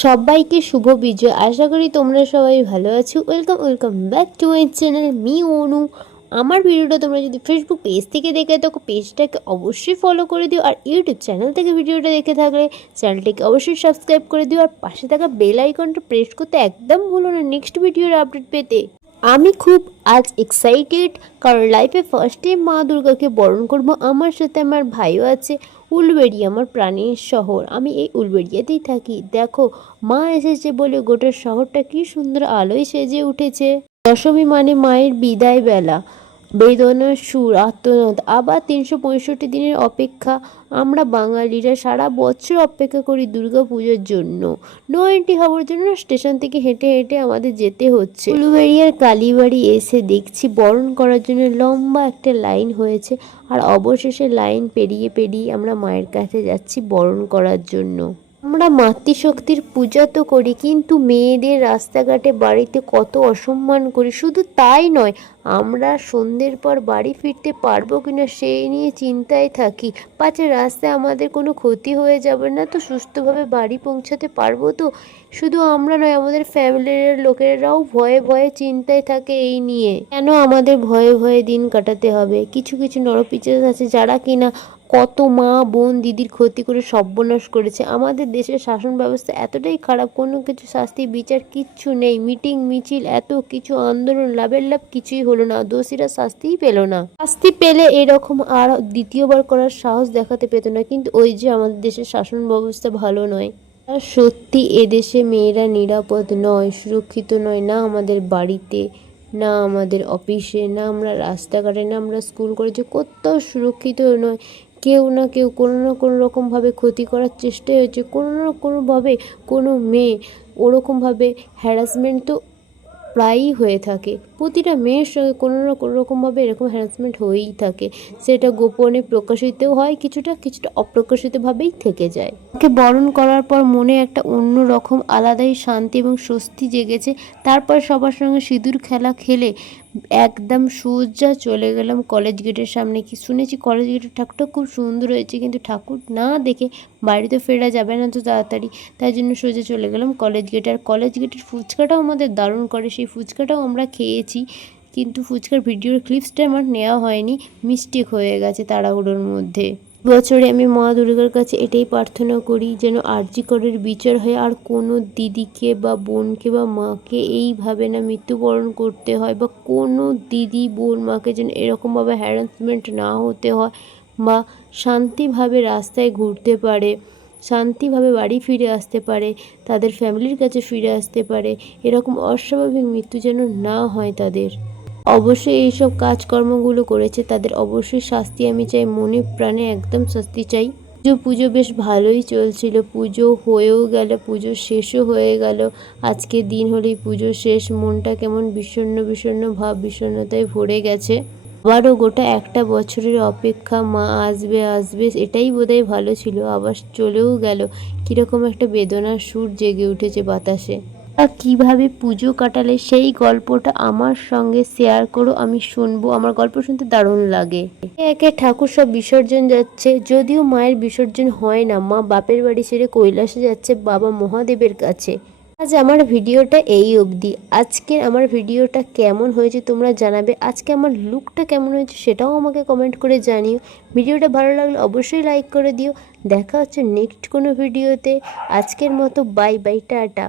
সবাইকে শুভ বিজয়। আশা করি তোমরা সবাই ভালো আছো। Welcome back to my channel me Anu. আমার ভিডিওটা তোমরা যদি ফেসবুক পেজ থেকে দেখে থাকো, পেজটাকে অবশ্যই ফলো করে দিও। আর ইউটিউব চ্যানেল থেকে ভিডিওটা দেখে থাকলে চ্যানেলটিকে অবশ্যই সাবস্ক্রাইব করে দিও। আর পাশে থাকা বেল আইকনটা প্রেস করতে একদম ভুলো না নেক্সট ভিডিওর আপডেট পেতে। আমি খুব আজ এক্সাইটেড, কারণ লাইফে ফার্স্ট টাইম মা দুর্গাকে বরণ করব। আমার সাথে আমার ভাইও আছে। উলবেড়িয়া আমার প্রাণের শহর, আমি এই উলবেড়িয়াতেই থাকি। দেখো, মা এসেছে বলে গোটা শহরটা কি সুন্দর আলোয় সেজে উঠেছে। দশমী মানে মায়ের বিদায় বেলা, বেদনার সুর, আত্মনাদ, আবার 365 দিনের অপেক্ষা। আমরা বাঙালিরা সারা বছর অপেক্ষা করি দুর্গা পুজোর জন্য। নো এন্ট্রি হওয়ার জন্য স্টেশন থেকে হেঁটে হেঁটে আমাদের যেতে হচ্ছে। উলুবেড়িয়ার কালীবাড়ি এসে দেখছি বরণ করার জন্য লম্বা একটা লাইন হয়েছে। আর অবশেষে লাইন পেরিয়ে পেরিয়ে আমরা মায়ের কাছে যাচ্ছি বরণ করার জন্য। আমরা মাতৃশক্তির পূজা তো করি, কিন্তু মেয়েদের রাস্তাঘাটে বাড়িতে কত অসম্মান করি। শুধু তাই নয়, আমরা সন্ধ্যের পর বাড়ি ফিরতে পারবো কিনা সেই নিয়ে চিন্তায় থাকি। পাছে রাস্তায় আমাদের কোনো ক্ষতি হয়ে যাবে না তো, সুস্থভাবে বাড়ি পৌঁছাতে পারবো তো। শুধু আমরা নয়, আমাদের ফ্যামিলির লোকেরাও ভয়ে ভয়ে চিন্তায় থাকে এই নিয়ে। কেন আমাদের ভয়ে ভয়ে দিন কাটাতে হবে? কিছু কিছু নরপিচাচ আছে যারা কিনা কত মা বোন দিদির ক্ষতি করে সর্বনাশ করেছে। আমাদের দেশের শাসন ব্যবস্থা এতটাই খারাপ, কোনো কিছু শাস্তি বিচার কিচ্ছু নেই। মিটিং মিছিল এত কিছু, আন্দোলন, লাভের লাভ কিছুই হলো না। দোষীরা শাস্তিই পেল না। শাস্তি পেলে এরকম আর দ্বিতীয়বার করার সাহস দেখাতে পেত না। কিন্তু ওই যে আমাদের দেশের শাসন ব্যবস্থা ভালো নয়। আর সত্যি এদেশে মেয়েরা নিরাপদ নয়, সুরক্ষিত নয়, না আমাদের বাড়িতে, না আমাদের অফিসে, না আমরা রাস্তাঘাটে, না আমরা স্কুল কলেজে, কোথাও সুরক্ষিত নয়। কেউ না কেউ কোনো না কোনো রকমভাবে ক্ষতি করার চেষ্টাই হচ্ছে। কোনো না কোনোভাবে কোনো মেয়ে ওরকমভাবে হ্যারাসমেন্ট তো প্রায়ই হয়ে থাকে। প্রতিটা মেয়ের সঙ্গে কোনো না কোনো রকমভাবে এরকম হ্যারাসমেন্ট হয়েই থাকে। সেটা গোপনে প্রকাশিতও হয়, কিছুটা কিছুটা অপ্রকাশিতভাবেই থেকে যায়। ওকে বরণ করার পর মনে একটা অন্য রকম আলাদাই শান্তি এবং স্বস্তি জেগেছে। তারপর সবার সঙ্গে সিঁদুর খেলা খেলে একদম সোজা চলে গেলাম কলেজ গেটের সামনে। কি শুনেছি কলেজ গেটের ঠাকুরটা খুব সুন্দর হয়েছে, কিন্তু ঠাকুর না দেখে বাড়িতে ফেরা যাবে না তো তাড়াতাড়ি। তাই জন্য সোজা চলে গেলাম কলেজ গেটে। আর কলেজ গেটের ফুচকাটাও আমাদের দারুণ করে, সেই ফুচকাটাও আমরা খেয়েছি। কিন্তু ফুচকার ভিডিওর ক্লিপসটা আমার নেওয়া হয়নি, মিস্টেক হয়ে গেছে তাড়াহুড়োর মধ্যে। বছরে আমি মা দুর্গার কাছে এটাই প্রার্থনা করি, যেন আরজি করের বিচার হয়, আর কোনো দিদিকে বা বোনকে বা মাকে এইভাবে না মৃত্যুবরণ করতে হয়, বা কোনো দিদি বোন মাকে যেন এরকমভাবে হ্যারাসমেন্ট না হতে হয়, বা শান্তিভাবে রাস্তায় ঘুরতে পারে, শান্তিভাবে বাড়ি ফিরে আসতে পারে, তাদের ফ্যামিলির কাছে ফিরে আসতে পারে। এরকম অস্বাভাবিক মৃত্যু যেন না হয় তাদের। অবশ্যই এইসব কাজকর্মগুলো করেছে তাদের অবশ্যই শাস্তি আমি চাই, মনে প্রাণে একদম শাস্তি চাই। পুজো বেশ ভালোই চলছিল। পুজো হয়েও গেল, পুজো শেষও হয়ে গেল। আজকে দিন হলেই পুজো শেষ। মনটা কেমন বিষণ্ণ বিষণ্ণ ভাব, বিষণ্ণতায় ভরে গেছে। আবারও গোটা একটা বছরের অপেক্ষা, মা আসবে আসবে এটাই বোধহয় ভালো ছিল, আবার চলেও গেল। কীরকম একটা বেদনার সুর জেগে উঠেছে বাতাসে। কিভাবে পুজো কাটালে সেই গল্পটা আমার সঙ্গে শেয়ার করো, আমি শুনবো। আমার গল্প শুনতে দারুণ লাগে। একে একে ঠাকুর সব বিসর্জন যাচ্ছে। যদিও মায়ের বিসর্জন হয় না, মা বাপের বাড়ি ছেড়ে কৈলাসে যাচ্ছে বাবা মহাদেবের কাছে। আজ আমার ভিডিওটা এই অবধি। আজকের আমার ভিডিওটা কেমন হয়েছে তোমরা জানাবে। আজকে আমার লুকটা কেমন হয়েছে সেটাও আমাকে কমেন্ট করে জানিও। ভিডিওটা ভালো লাগলে অবশ্যই লাইক করে দিও। দেখা হচ্ছে নেক্সট কোনো ভিডিওতে। আজকের মতো বাই বাই, টাটা।